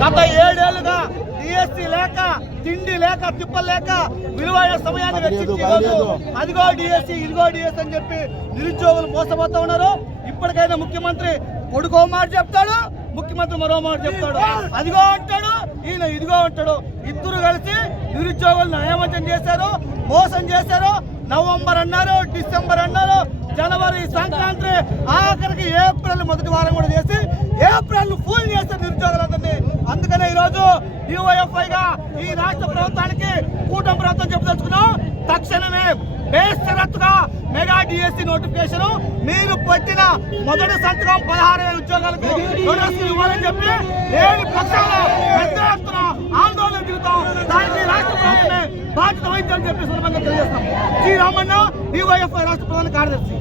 గత 7 ఏళ్లుగా డిఎస్సీ లేక తిండి లేక తిప్పలు లేక విలువైన సమయాన్ని వెచ్చించి అదిగో డిఎస్సీ ఇదిగో డిఎస్సీ అని చెప్పి నిరుద్యోగులు మోసపోతూ ఉన్నారు. ఇప్పటికైనా ముఖ్యమంత్రి కొడుకో మాట చెప్తాడు, ముఖ్యమంత్రి మరో మాట చెప్తాడు. అదిగో అంటాడు, ఈయన ఇదిగో అంటాడు. ఇద్దరు కలిసి నిరుద్యోగులను నయవంచన చేశారు, మోసం చేశారు. నవంబర్ అన్నారు, డిసెంబర్ అన్నారు, జనవరి సంక్రాంతి ఆఖరికి ఏప్రిల్ మొదటి వారం కూడా చేసి ఏప్రిల్ ఫుల్ చేస్తారు నిరుద్యోగులందరినీ. అందుకనే ఈరోజు యూఐఎఫ్ఐగా ఈ రాష్ట్ర ప్రభుత్వానికి కూటమి ప్రభుత్వం చెప్పదలుచుకున్నాం, తక్షణమే బేషరతుగా మెగా డిఎస్సీ నోటిఫికేషన్ మీరు పెట్టిన మొదటి సంతకం 16,000 ఉద్యోగాలకు నోటీసులు ఇవ్వాలని చెప్పి లేని పక్షాలు పెద్ద ఎత్తున ఆందోళన దిగుతాం. దానికి రాష్ట్ర ప్రభుత్వమే బాధ్యత వహించాలని చెప్పి సందర్భంగా తెలియజేస్తాం. శ్రీ రామన్న యూఐఎఫ్ఐ రాష్ట్ర ప్రధాన కార్యదర్శి.